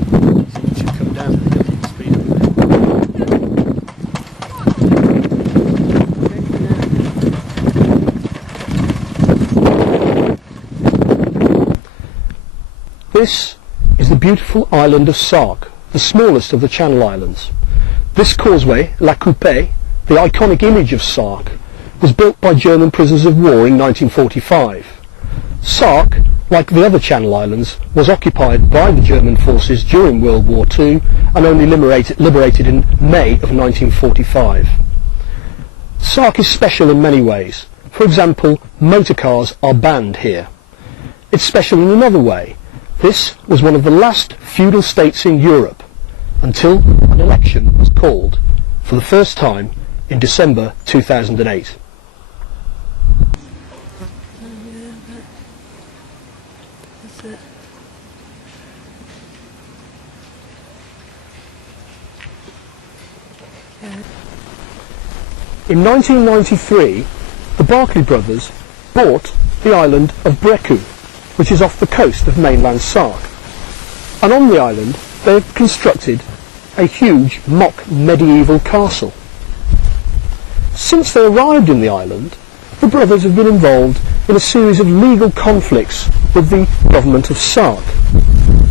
So it should come down with the double speed up there. This is the beautiful island of Sark, the smallest of the Channel Islands. This causeway, La Coupée, the iconic image of Sark, was built by German prisoners of war in 1945. Sark, like the other Channel Islands, was occupied by the German forces during World War II and only liberated in May of 1945. Sark is special in many ways. For example, motor cars are banned here. It's special in another way. This was one of the last feudal states in Europe until an election was called for the first time in December 2008. In 1993, the Barclay brothers bought the island of Brechou, which is off the coast of mainland Sark. And on the island, they have constructed a huge mock medieval castle. Since they arrived in the island, the brothers have been involved in a series of legal conflicts with the government of Sark.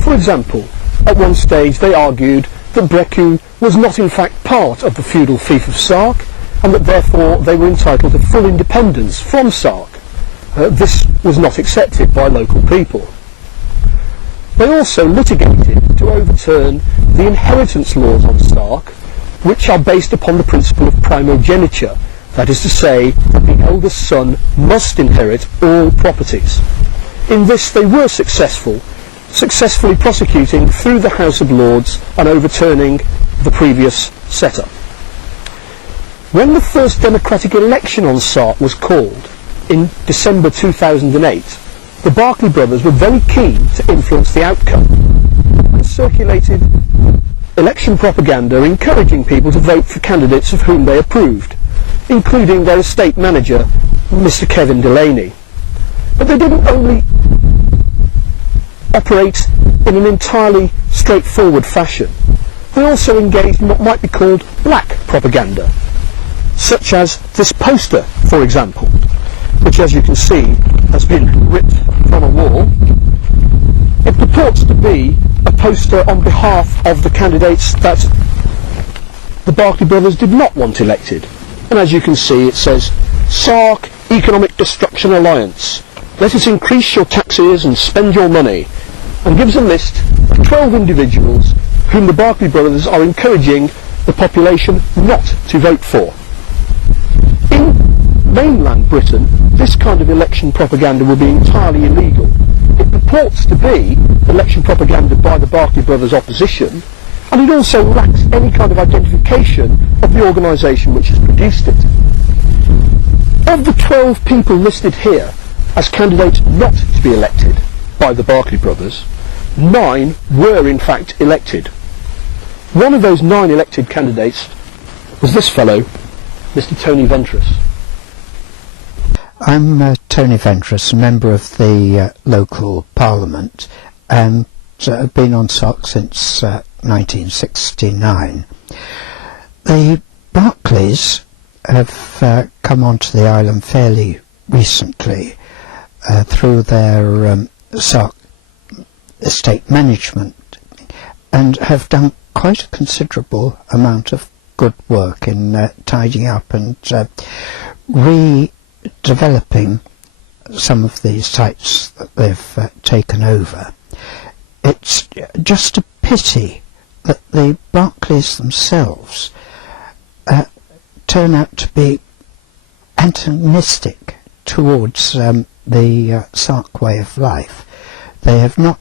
For example, at one stage they argued that Brechou was not in fact part of the feudal fief of Sark, and that therefore they were entitled to full independence from Sark. This was not accepted by local people. They also litigated to overturn the inheritance laws on Sark, which are based upon the principle of primogeniture, that is to say that the eldest son must inherit all properties. In this they were successfully prosecuting through the House of Lords and overturning the previous setup. When the first democratic election on Sark was called in December 2008, the Barclay brothers were very keen to influence the outcome and circulated election propaganda encouraging people to vote for candidates of whom they approved, including their estate manager, Mr. Kevin Delaney. But they didn't only operate in an entirely straightforward fashion. They also engaged in what might be called black propaganda, such as this poster, for example, which, as you can see, has been ripped from a wall. It purports to be a poster on behalf of the candidates that the Barclay brothers did not want elected. And as you can see, it says, "Sark Economic Destruction Alliance. Let us increase your taxes and spend your money," and gives a list of 12 individuals whom the Barclay brothers are encouraging the population not to vote for. In mainland Britain, this kind of election propaganda will be entirely illegal. It purports to be election propaganda by the Barclay brothers' opposition, and it also lacks any kind of identification of the organisation which has produced it. Of the 12 people listed here as candidates not to be elected by the Barclay brothers, 9 were in fact elected. One of those 9 elected candidates was this fellow, Mr. Tony Ventris. I'm Tony Ventris, a member of the local parliament, and I've been on Sark since 1969. The Barclays have come onto the island fairly recently through their Sark estate management, and have done quite a considerable amount of good work in tidying up and redeveloping some of these sites that they've taken over. It's just a pity that the Barclays themselves turn out to be antagonistic towards the Sark way of life. They have not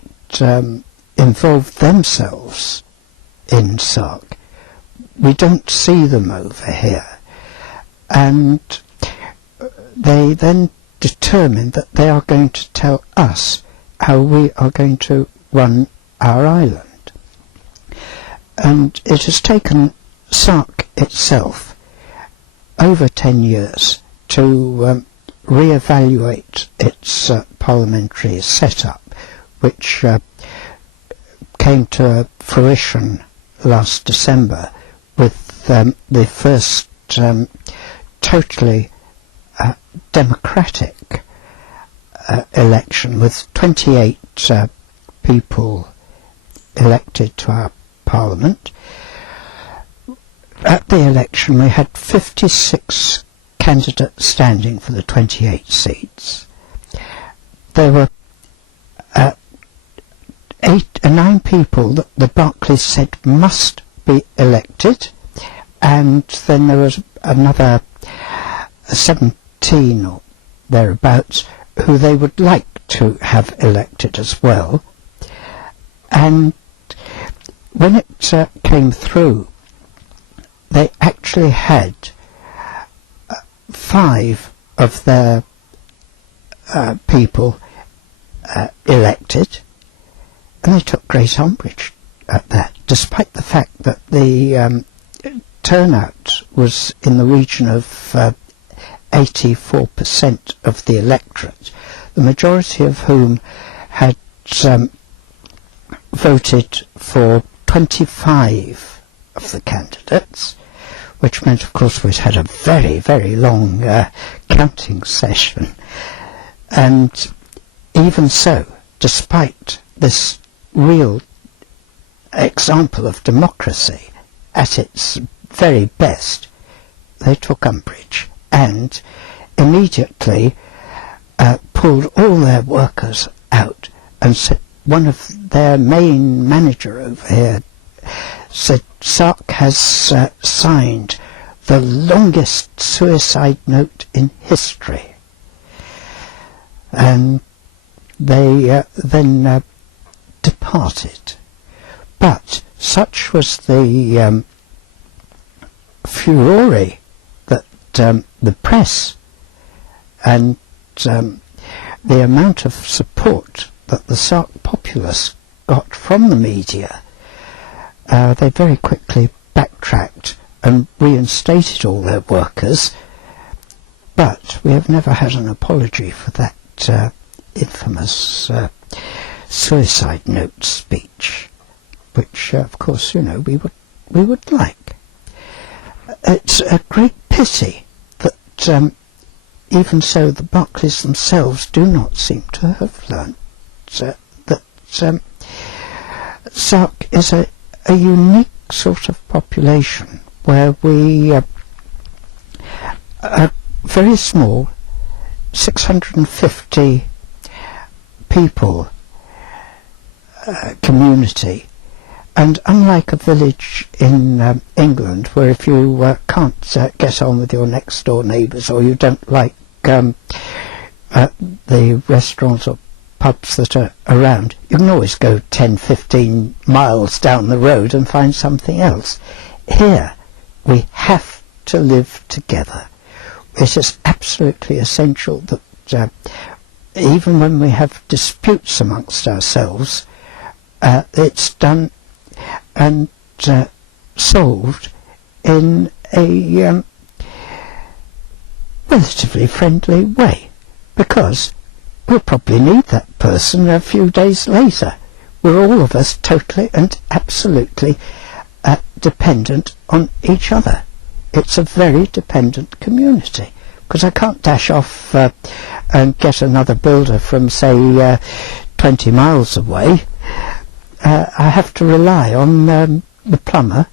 involved themselves in Sark. We don't see them over here, and they then determine that they are going to tell us how we are going to run our island. And it has taken Sark itself over 10 years to re-evaluate its parliamentary setup, which came to fruition last December with the first totally democratic election, with 28 people elected to our Parliament. At the election we had 56 candidates standing for the 28 seats. There were 9 people that the Barclay said must be elected, and then there was another 17 or thereabouts who they would like to have elected as well. And when it came through, they actually had 5 of their people elected, and they took great umbrage at that, despite the fact that the turnout was in the region of 84% of the electorate, the majority of whom had voted for 25 of the candidates, which meant, of course, we had a very, very long counting session. And even so, despite this real example of democracy at its very best, they took umbrage and immediately pulled all their workers out, and said, one of their main manager over here said, Sark has signed the longest suicide note in history. And they then departed. But such was the furore that the press and the amount of support that the Sark populace got from the media, they very quickly backtracked and reinstated all their workers, but we have never had an apology for that infamous suicide note speech, which of course, you know, we would like. It's a great pity that even so the Barclays themselves do not seem to have learnt that Sark is a unique sort of population where we are very small, 650 people community, and unlike a village in England where if you can't get on with your next door neighbours, or you don't like the restaurants or pubs that are around, you can always go 10-15 miles down the road and find something else. Here we have to live together. It is absolutely essential that even when we have disputes amongst ourselves, it's done and solved in a relatively friendly way, because we'll probably need that person a few days later. We're all of us totally and absolutely dependent on each other. It's a very dependent community, because I can't dash off and get another builder from, say, 20 miles away. I have to rely on the plumber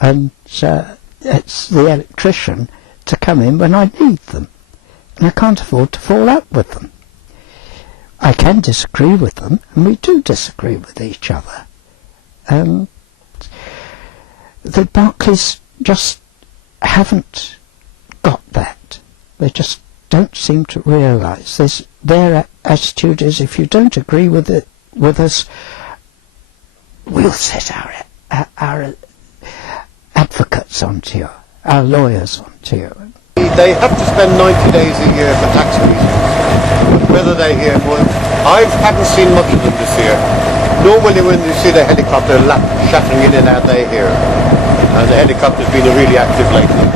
and it's the electrician to come in when I need them, and I can't afford to fall out with them. I can disagree with them, and we do disagree with each other. The Barclays just haven't got that. They just don't seem to realise this. Their attitude is, if you don't agree with us, we'll set our advocates onto you, our lawyers onto you. They have to spend 90 days a year for tax reasons. Whether they're here, well, I haven't seen much of them this year. Normally when you see the helicopter shattering in and out, they're here. And the helicopter's been really active lately.